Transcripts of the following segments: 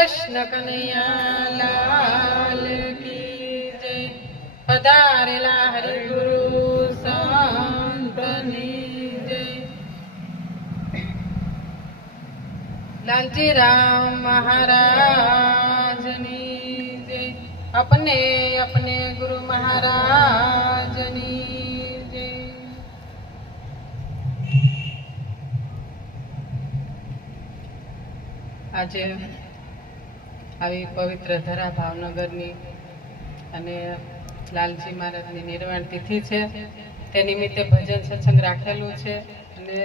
કૃષ્ણ કનૈયા લાલ કી જય. પધારેલા હરિગુરુ સંતની જય. લાલજી રામ મહારાજની જય. અપને અપને ગુરુ મહારાજની આજે આવી પવિત્ર ધરા ભાવનગરની અને લાલજી મહારાજની નિર્વાણ તિથિ છે. તે નિમિત્તે ભજન સત્સંગ રાખેલું છે અને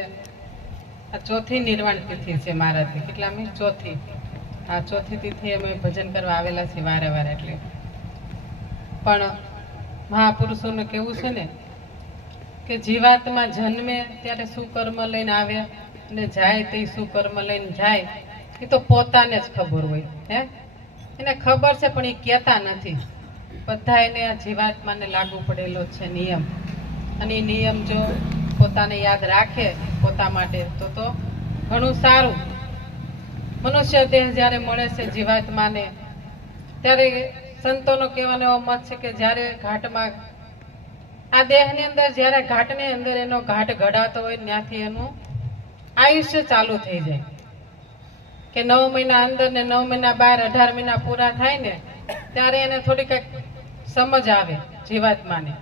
આ ચોથી નિર્વાણ તિથિ છે મહારાજની કેટલામી ચોથી. આ ચોથી તિથિ અમે ભજન કરવા આવેલા છીએ વારે વારે એટલે. પણ મહાપુરુષોનું કેવું છે ને કે જીવાત્મા જન્મે ત્યારે શું કર્મ લઈને આવે અને જાય તે શું કર્મ લઈને જાય, એ તો પોતાને જ ખબર હોય, હે? એને ખબર છે, પણ એ કહેતા નથી. બધા એને આ જીવાત્માને લાગુ પડેલો છે નિયમ. અને એ નિયમ જો પોતાને યાદ રાખે પોતા માટે, તો તો ઘણું સારું. મનુષ્ય દેહ જ્યારે મળે છે જીવાત્માને, ત્યારે સંતોનો કહેવાનો એવો મત છે કે જ્યારે ઘાટમાં, આ દેહની અંદર જ્યારે ઘાટની અંદર એનો ઘાટ ઘડાતો હોય, ત્યાંથી એનું આયુષ્ય ચાલુ થઈ જાય. કે નવ મહિના અંદર ને નવ મહિના બહાર અઢાર મહિના પૂરા થાય ને, ત્યારે એને થોડી કંઈક સમજ આવે જીવાત્માને.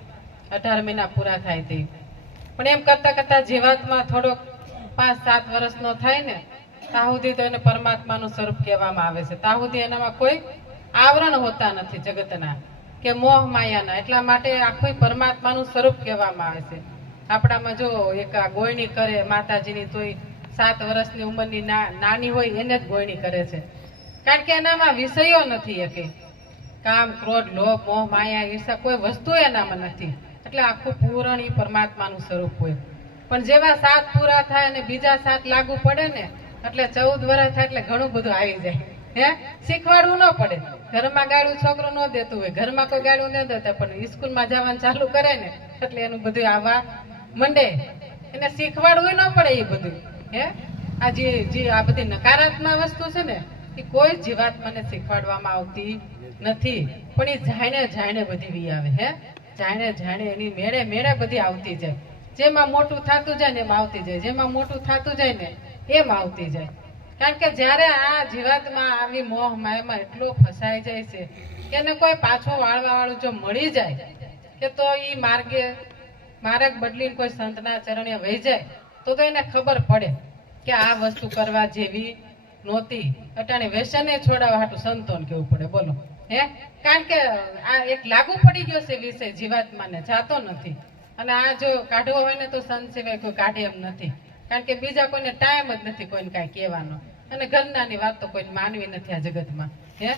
અઢાર મહિના પૂરા થાય તે. પણ એમ કરતાં કરતાં જીવાત્મા થોડોક પાંચ, સાત વર્ષનો થાય ને તાહુદી તો એને પરમાત્માનું સ્વરૂપ કહેવામાં આવે છે. તાહુદી એનામાં કોઈ આવરણ હોતા નથી જગતના, કે મોહ માયાના. એટલા માટે આખું પરમાત્માનું સ્વરૂપ કહેવામાં આવે છે. આપણામાં જો એક આ ગોયણી કરે, માતાજીની તોય સાત વર્ષની ઉંમરની નાની હોય એને જ ગોયણી કરે છે. કારણ કે એનામાં વિષયો નથી એકે. કામ, ક્રોધ, લોભ, મોહ, માયા, ઈર્ષા કોઈ વસ્તુ એનામાં નથી. એટલે આખું પૂરણ એ પરમાત્માનું સ્વરૂપ હોય. પણ જેવા સાત પૂરા થાય અને બીજા સાત લાગુ પડે ને, એટલે ચૌદ વર્ષ થાય એટલે ઘણું બધું આવી જાય. હે? શીખવાડવું ન પડે. ઘરમાં ગાડું છોકરું ન દેતું હોય. ઘરમાં કોઈ ગાડું ન દેતા, પણ સ્કૂલમાં જવાનું ચાલુ કરે ને, એટલે એનું બધું આવવા મંડે. એને શીખવાડવું ન પડે એ બધું. હે? આ જે જે આ બધી નકારાત્મક વસ્તુ છે ને, એ કોઈ જીવાત્માને શીખવાડવામાં આવતી નથી. પણ એ જાણે જાણે બધી વી આવે, હે? જાણે જાણે એની મેળે મેળે બધી આવતી જાય. જેમાં મોટું થતું જાય ને એમાં આવતી જાય. જેમાં મોટું થતું જાય ને એમ આવતી જાય. કારણ કે જ્યારે આ જીવાતમાં આવી મોહ માયામાં એટલો ફસાઈ જાય છે કે એને કોઈ પાછો વાળવા વાળું જો મળી જાય, કે તો એ માર્ગે, માર્ગ બદલીને કોઈ સંતના ચરણે વહી જાય. તો તો એને ખબર પડે કે આ વસ્તુ કરવા જેવી નહોતી. અટાણે વ્યસને છોડાવવા હાટું સંતોન કેવું પડે? બોલો. હે? કારણ કે આ એક લાગુ પડી ગયો છે વિષય જીવાત્માને, જાતો નથી. અને આ જો કાઢવો હોય ને તો સંત સિવાય કોઈ કાઢે એમ નથી. કારણ કે બીજા કોઈને ટાઈમ જ નથી કોઈને કાંઈ કહેવાનો. અને ઘરનાની વાત તો કોઈને માનવી નથી આ જગતમાં. હે?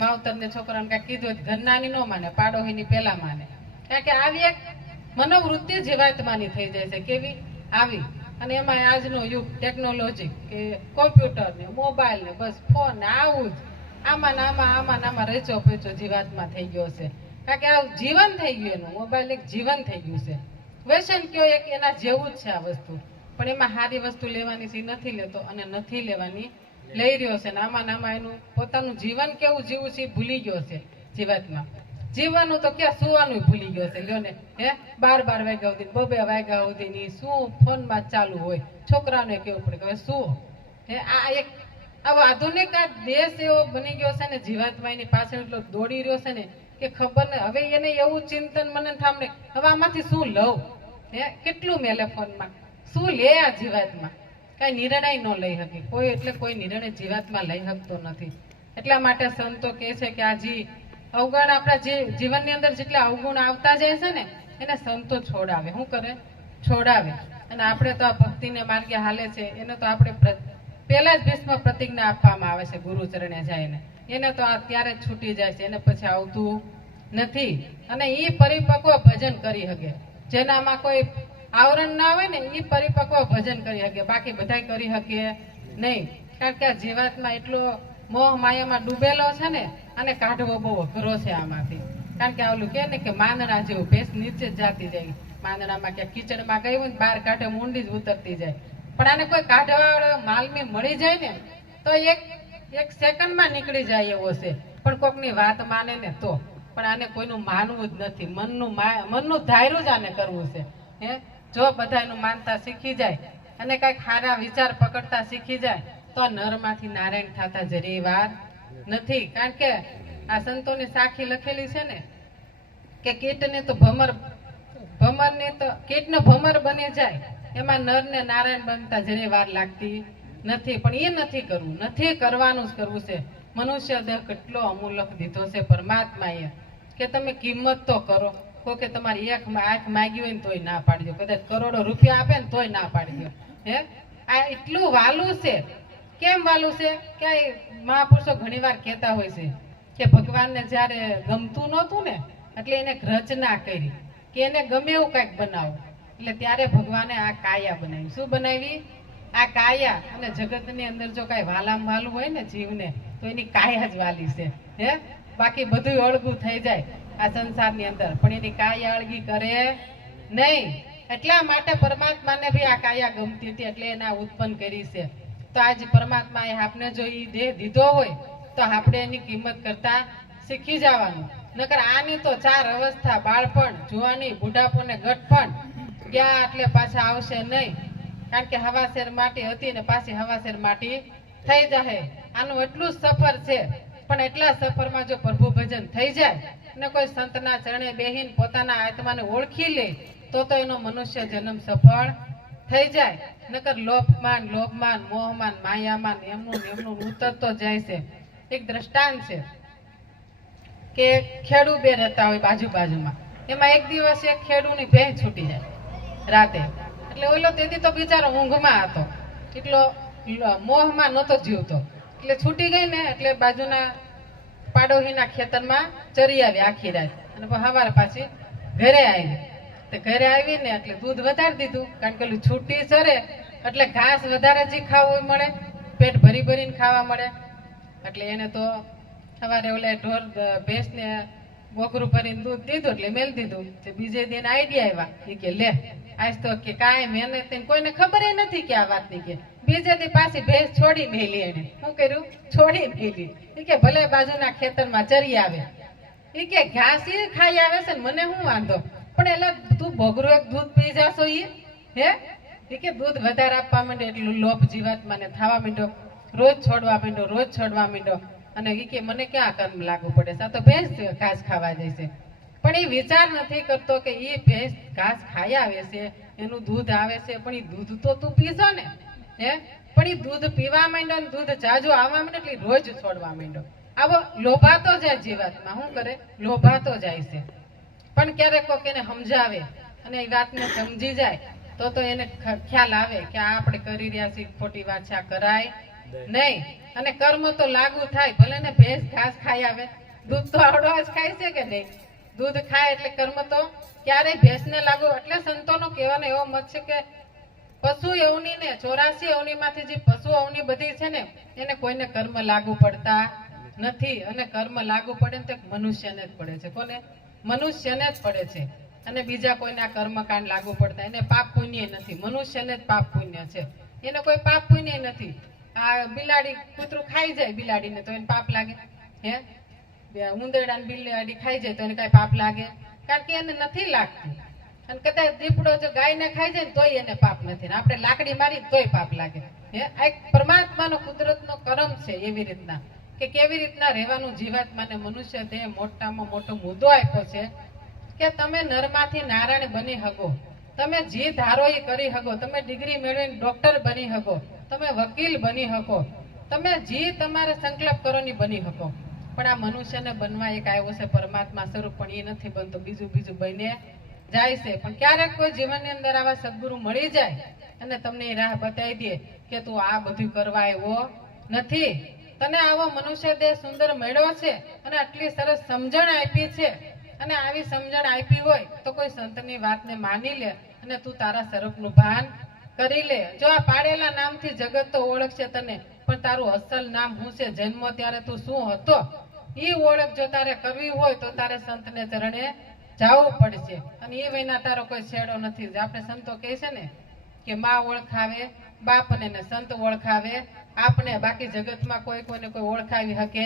માવતરને છોકરાને કાંઈ કીધું ઘરનાની ન માને, પાડોહીની પહેલા માને. કારણ કે આવી એક મનોવૃત્તિ જીવાત્માની થઈ જાય છે. કેવી? આવી. અને એમાં આજનો યુગ ટેકનોલોજી કે કોમ્પ્યુટર ને મોબાઈલ ને, બસ ફોન ને, આવું જ. આમાં ને આમાં આમાં ને આમાં રચો પેચો જીવાતમાં થઈ ગયો છે. કારણ કે આ જીવન થઈ ગયું એનું મોબાઈલ એક જીવન થઈ ગયું છે. વ્યસન કયો એક, એના જેવું જ છે આ વસ્તુ. પણ એમાં સારી વસ્તુ લેવાની છે નથી લેતો અને નથી લેવાની લઈ રહ્યો છે. ને આમાં ને આમાં એનું પોતાનું જીવન કેવું જીવવું છે ભૂલી ગયો છે જીવાત્મા. જીવવાનું તો ક્યાં, સુવાનું ભૂલી ગયો છે. લ્યો ને, હે? બાર બાર વાગ્યા સુધી, બબે વાગ્યા સુધી ની શું ફોનમાં ચાલુ હોય? છોકરાને કેવું પડે? કે શું? હે, આ એક, આવો આધુનિક આ દેશ એવો બની ગયો છે ને જીવાત્માની પાછળ એટલો દોડી રહ્યો છે ને, કે ખબર ને, હવે એને એવું ચિંતન મને થામને હવે આમાંથી શું લઉં? હે, કેટલું મેલે ફોનમાં? શું લે આ જીવાતમાં? કઈ નિર્ણય ન લઈ શકે. કોઈ એટલે કોઈ નિર્ણય જીવાતમાં લઈ શકતો નથી. એટલા માટે સંતો કહે છે કે આ જી અવગણ આપણા જીવનની અંદર જેટલા અવગુણ આવતા જાય છે ને, એને સંતો છોડાવે. શું કરે? છોડાવે. અને આપણે તો આ ભક્તિને માર્ગે હાલે છે. એને તો આપણે પહેલા જ ભીષ્મ પ્રતિજ્ઞા આપવામાં આવે છે ગુરુચરણે જાય એને તો આ ત્યારે જ છૂટી જાય છે. એને પછી આવતું નથી. અને એ પરિપક્વ ભજન કરી શકે જેનામાં કોઈ આવરણ ના હોય ને એ પરિપક્વ ભજન કરી શકે બાકી બધાય કરી શકે નહીં. કારણ કે આ જીવાતમાં એટલો મોહ માયામાં ડૂબેલો છે ને અને કાઢવો બહુ અઘરો છે આમાંથી. કારણ કે ઓલું કે ને કે માંદડા જેવું ભેંસ નીચે જતી જાય. માંદડામાં કે કિચડમાં ગયું ને બહાર કાઢે મૂંડી જ ઉતરતી જાય. પણ આને કોઈ કાઢવા માલમી મળી જાય ને, તો એક એક સેકન્ડમાં નીકળી જાય એવો છે. પણ કોકની વાત માને ને તો. પણ આને કોઈનું માનવું જ નથી. મનનું મનનું ધાર્યું જ આને કરવું છે. હે? જો બધાનું માનતા શીખી જાય અને કાંઈક સારા વિચાર પકડતા શીખી જાય, તો નરમાંથી નારાયણ થતા જરી વાર નથી. કારણ કે આ સંતોની સાખી લખેલી છે ને, કે કીટને તો ભમર ભમરને તો કીટને ભમર બની જાય, એમાં નરને નારાયણ બનતા જેને વાર લાગતી નથી. પણ એ નથી કરવું. નથી કરવાનું જ કરવું છે. મનુષ્ય દેહ કેટલો અમૂલક દીધો છે પરમાત્માએ. કે તમે કિંમત તો કરો. કોઈ કે તમારી એક આંખ માગી હોય ને તોય ના પાડજો. કદાચ કરોડો રૂપિયા આપે ને તોય ના પાડજો. હે? આ એટલું વાલું છે કેમ વાલું છે? કે મહાપુરુષો ઘણીવાર કહેતા હોય છે કે ભગવાનને જ્યારે ગમતું નહોતું ને, એટલે એને રચના કરી કે એને ગમે એવું કાંઈક બનાવો. એટલે ત્યારે ભગવાને આ કાયા બનાવી. શું બનાવી? આ કાયા અને જગતની અંદર જો કાંઈ વાલામ વાલું હોય ને જીવને, તો એની કાયા જ વાલી છે, હે? બાકી બધું અળગું થઈ જાય આ સંસારની અંદર. પણ એની કાયા અળગી કરે નહીં. એટલા માટે પરમાત્માને બી આ કાયા ગમતી હતી એટલે એના ઉત્પન્ન કરી છે. તો આજ પરમાત્માએ આપને જો એ દેહ દીધો હોય, તો આપણે એની કિંમત કરતા શીખી જવાનું. નકર આની તો ચાર અવસ્થા, બાળપણ, જુવાની બુઢાપો ને ગઠપણ. ગયા એટલે પાછા આવશે નહીં. કારણ કે હવાસેર માટી હતી ને પાછી હવાસેર માટી થઈ જાય આનું એટલું સફર છે. પણ એટલા સફરમાં જો પ્રભુ ભજન થઈ જાય ને કોઈ સંતના ચરણે બેહીન પોતાના આત્માને ઓળખી લે, તો તો એનો મનુષ્ય જન્મ સફળ થઈ જાય. નકર લોભમાન લોભમાન, મોહમાન, માયામાન, એમનું એમનું ઉતરતો જાય છે. એક દ્રષ્ટાંત છે કે ખેડુ બે રહેતા હોય બાજુ બાજુમાં એમાં એક દિવસ એક ખેડૂની ભેંસ છૂટી જાય રાતે. એટલે ઓલો તેથી તો બિચારો ઊંઘમાં હતો. એટલો મોહમાં નહોતો જીવતો. એટલે છૂટી ગઈ ને એટલે બાજુના પાડોશીના ખેતરમાં ચરી આવી આખી રાત. અને સવારે પાછી ઘરે આવી તે ઘરે આવીને એટલે દૂધ વધારી દીધું, કારણ કે છૂટી સરે, એટલે ઘાસ વધારે જી ખાવું મળે, પેટ ભરી ભરીને ખાવા મળે. એટલે એને તો સવારે ઓલે ઢોર ભેંસને બોકરું ભરીને દૂધ દીધું, એટલે મેલ દીધું. તો બીજે દિન આઈડિયા આવ્યા. એ કે, લે, આજ તો કે કાંઈ મહેનત કોઈને ખબર નથી કે આ વાતની કે. બીજે દી પાછી ભેંસ છોડી મેલી એને. શું કર્યું? છોડી મેલી. એ કે, ભલે બાજુના ખેતરમાં ચરી આવે. એ કે, ઘાસ એ ખાઈ આવે છે ને, મને શું વાંધો? પણ એટલે તું ભોગરું એક દૂધ પી જાશો એ હે? કે દૂધ વધારે આપવા માંડે એટલું લોભ જીવાત્માને થવા માંડ્યો રોજ છોડવા માંડ્યો રોજ છોડવા માંડ્યો અને એ કે મને ક્યાં કર્મ લાગુ પડે? છે તો ભેંસ ઘાસ ખાવા જાય પણ એ વિચાર નથી કરતો કે એ ભેંસ ઘાસ ખાઈ આવે છે, એનું દૂધ આવે છે, પણ એ દૂધ તો તું પીશો ને. હે? પણ એ દૂધ પીવા માંડ્યો ને દૂધ જાજુ આવવા માંડ્યો એટલે રોજ છોડવા માંડ્યો આવો લોભાતો જાય જીવાતમાં. શું કરે? લોભાતો જાય છે. પણ ક્યારેક કોક એને સમજાવે અને એ વાતને સમજી જાય તો તો એને ખ્યાલ આવે કે આ આપણે કરી રહ્યા છીએ ખોટી વાત છે કરાય નહીં. અને કર્મ તો લાગુ થાય ભલે ને ભેંસ ઘાસ ખાઈ આવે દૂધ તો આવડો જ ખાય છે કે નહીં? દૂધ ખાય એટલે કર્મ તો ક્યારેય ભેંસને લાગુ એટલે સંતોનો કહેવાનો એવો મત છે કે પશુ અવની ને ચોરાસી અવનીમાંથી જે પશુ અવની બધી છે ને એને કોઈને કર્મ લાગુ પડતા નથી. અને કર્મ લાગુ પડે ને તો મનુષ્યને જ પડે છે. કોને? મનુષ્યને જ પડે છે. અને બીજા કોઈના કર્મકાંડ લાગુ પડતા એને પાપ પુણ્ય નથી. મનુષ્યને જ પાપ પુણ્ય છે. એને કોઈ પાપ પુણ્ય નથી. આ બિલાડી કૂતરું ખાઈ જાય બિલાડીને તો એને પાપ લાગે. હે? ઉંદરડા બિલાડી ખાઈ જાય તો એને કઈ પાપ લાગે. કારણ કે એને નથી લાગતું. અને કદાચ દીપડો જો ગાયને ખાઈ જાય તોય એને પાપ નથી. આપણે લાકડી મારી તોય પાપ લાગે. હે? આ એક પરમાત્માનો કુદરતનો કરમ છે એવી રીતના. કે કેવી રીતના રહેવાનું જીવાત્માને મનુષ્ય દેહ મોટામાં મોટો મુદ્દો આપ્યો છે કે તમે નરમાંથી નારાયણ બની શકો. તમે જે ધારો એ કરી શકો. તમે ડિગ્રી મેળવીને ડોક્ટર બની શકો. તમે વકીલ બની શકો. તમે જે તમારે સંકલ્પ કરો ની બની શકો. પણ આ મનુષ્યને બનવા એક આવ્યો છે પરમાત્મા સ્વરૂપ, પણ એ નથી બનતો. બીજું બીજું બને જાય છે. પણ ક્યારેક કોઈ જીવનની અંદર આવા સદગુરુ મળી જાય અને તમને રાહ બતાવી દે કે તું આ બધું કરવા આવ્યો નથી. તને આવો મનુષ્ય દેહ સુંદર મેળવ્યો છે અને આટલી સરસ સમજણ આપી છે અને આવી સમજણ આપી હોય તો કોઈ સંતની વાતને માની લે અને તું તારા સ્વરૂપનું ભાન કરી લે. જો આ પાડેલા નામથી જગત તો ઓળખશે તને, પણ તારું અસલ નામ હું છે? જન્મ ત્યારે તું શું હતો? એ ઓળખ જો તારે કરવી હોય તો તારે સંતને ચરણે જવું પડશે. અને એ વિના તારો કોઈ છેડો નથી. આપણે સંતો કહે છે ને કે મા ઓળખાવે, બાપને ને સંત ઓળખાવે આપણે બાકી જગતમાં કોઈ કોઈને કોઈ ઓળખાવી શકે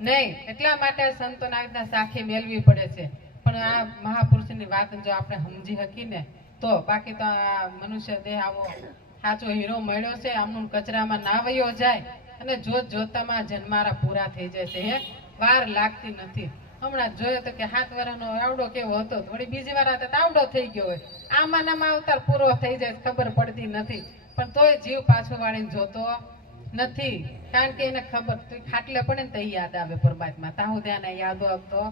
નહીં. એટલા માટે સંતોના આજના સાખી મેળવી પડે છે. પણ આ મહાપુરુષની વાત જો આપણે સમજી શકીને તો બાકી તો આ મનુષ્ય દેહ આવો સાચો હીરો મળ્યો છે આમનું કચરામાં ના વયો જાય અને જોત જોતામાં જન્મારા પૂરા થઈ જાય છે હે? વાર લાગતી નથી. હમણાં જોયો તો કે સાત વર્ષનો આવડો કેવો હતો થોડી બીજી વાર હતા આવડો થઈ ગયો હોય. આમાં નામાં અવતાર પૂરો થઈ જાય ખબર પડતી નથી. પણ તોય જીવ પાછો વાળીને જોતો નથી. કારણ કે એને ખબર ખાટલે પડે ને તો યાદ આવે પરમાત્મા. તાહુ ધ્યાન યાદો આવતો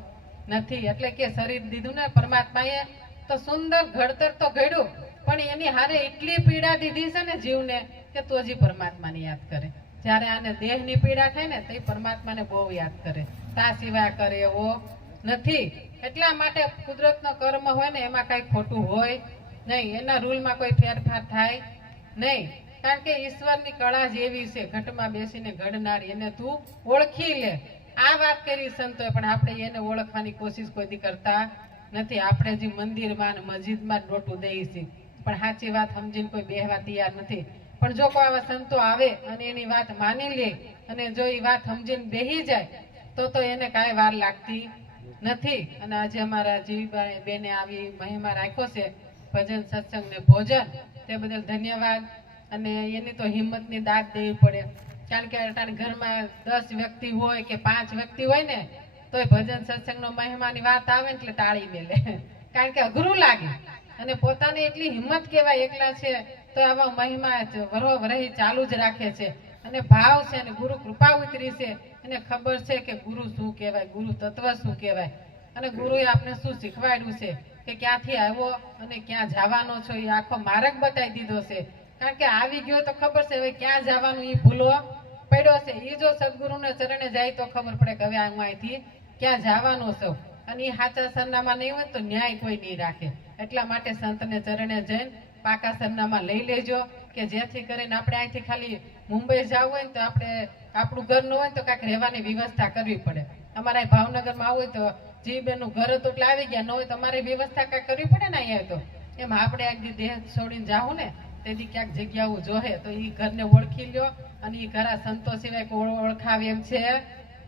નથી. એટલે કે શરીર દીધું ને પરમાત્માએ તો સુંદર ઘડતર તો ઘડ્યું. પણ એની હારે એટલી પીડા દીધી છે ને જીવને કે તો જ પરમાત્માને યાદ કરે. જ્યારે આને દેહની પીડા થાય ને તો પરમાત્માને બહુ યાદ કરે. તા સિવાય કરે એવો નથી. એટલા માટે કુદરતનો કર્મ હોય ને એમાં કાંઈ ખોટું હોય નહીં. એના રૂલમાં કોઈ ફેરફાર થાય નહીં. કારણ કે ઈશ્વરની કળા જેવી છે, ઘટમાં બેસીને ઘડનાર એને તું ઓળખી લે. આ વાત કરી સંતોએ, પણ આપણે એને ઓળખવાની કોશિશ કોઈ કરતા નથી. આપણે જે મંદિરમાં મસ્જિદમાં ડોટું દઈએ છીએ. પણ સાચી વાત સમજીને કોઈ બેહવા તૈયાર નથી. પણ જો કોઈ આવા સંતો આવે અને એની વાત માની લે અને જો એ વાત સમજીને બેહી જાય, તો તો એને કાંઈ વાર લાગતી નથી. અને આજે અમારા જીવી બેને આવી મહિમા રાખ્યો છે. ભજન સત્સંગ ને ભોજન. તે બદલ ધન્યવાદ. અને એની તો હિંમતની દાદ દેવી પડે. કારણ કે અટાણે ઘરમાં દસ વ્યક્તિ હોય કે પાંચ વ્યક્તિ હોય ને, તોય ભજન સત્સંગનો મહિમાની વાત આવે ને એટલે ટાળી મેલે. કારણ કે અઘરું લાગે. અને પોતાની એટલી હિંમત કહેવાય એકલા છે, તો આવા મહિમા જ વરો વરહી ચાલુ જ રાખે છે. અને ભાવ છે અને ગુરુ કૃપા ઉતરી છે. એને ખબર છે કે ગુરુ શું કહેવાય, ગુરુ તત્વ શું કહેવાય. અને ગુરુએ આપણે શું શીખવાડ્યું છે? કે ક્યાંથી આવ્યો અને ક્યાં જવાનો છો એ આખો માર્ગ બતાવી દીધો છે. કારણ કે આવી ગયો તો ખબર છે હવે ક્યાં જવાનું એ ભૂલો પડ્યો છે. એ જો સદગુરુને ચરણે જાય તો ખબર પડે કે હવે અહીંથી ક્યાં જવાનું છે. અને એ સાચા સરનામા નહીં હોય તો ન્યાય કોઈ નહીં રાખે. એટલા માટે સંતને ચરણે જઈને પાકા સરનામા લઈ લેજો કે જેથી કરીને આપણે અહીંથી ખાલી મુંબઈ જવું હોય ને તો આપણે આપણું ઘર ન હોય તો કાંઈક રહેવાની વ્યવસ્થા કરવી પડે. અમારે ભાવનગરમાં આવું હોય તો જીબેનનું ઘર હતું એટલે આવી ગયા. ન હોય તો અમારે વ્યવસ્થા કાંઈક કરવી પડે ને અહીંયા તો? એમ આપણે એક દેહ છોડીને જાવું ને તેથી ક્યાંક જગ્યાઓ જોહે તો એ ઘરને ઓળખી લ્યો અને એ ઘરા સંતો સિવાય કોઈ ઓળખાવે એમ છે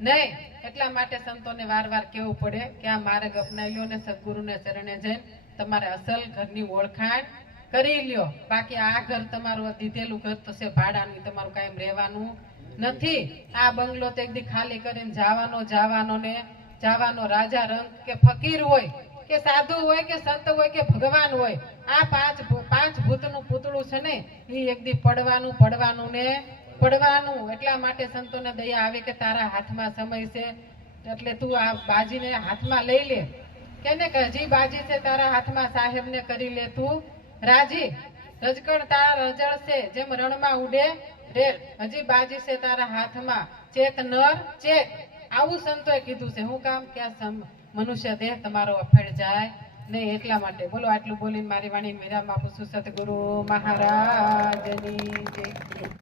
નહીં. એટલા માટે સંતોને વાર વાર કેવું પડે કે આ માર્ગ અપનાવી લ્યો ને સદગુરુને ચરણે જઈને તમારે અસલ ઘરની ઓળખાણ કરી લ્યો. બાકી આ ઘર તમારું દીધેલું ઘર તો છે ભાડાનું તમારું કાયમ રહેવાનું નથી. આ બંગલો તો એકદી ખાલી કરીને જવાનો જવાનો ને જવાનો રાજા રંગ કે ફકીર હોય કે સાધુ હોય કે સંત હોય કે ભગવાન હોય, આ પાંચ પાંચ ભૂતનું પૂતળું છે ને, એ એકદી પડવાનું પડવાનું ને પડવાનું. એટલા માટે સંતોને દયા આવે કે તારા હાથમાં સમય છે, એટલે તું આ બાજીને હાથમાં લઈ લે. કેને કે હજી બાજી છે તારા હાથમાં સાહેબને કરી લે તું. રાજી, રજકણ તારા રજળ છે, જેમ રણમાં ઉડે, રે, હજી બાજી છે તારા હાથમાં. ચેત નર ચેત. આવું સંતોએ કીધું છે. હું કામ ક્યાં સમ- મનુષ્ય દેહ તમારો અફેડ જાય નહીં એટલા માટે. બોલો આટલું બોલીને મારી વાણી વિરામ આપું છું. સતગુરુ મહારાજની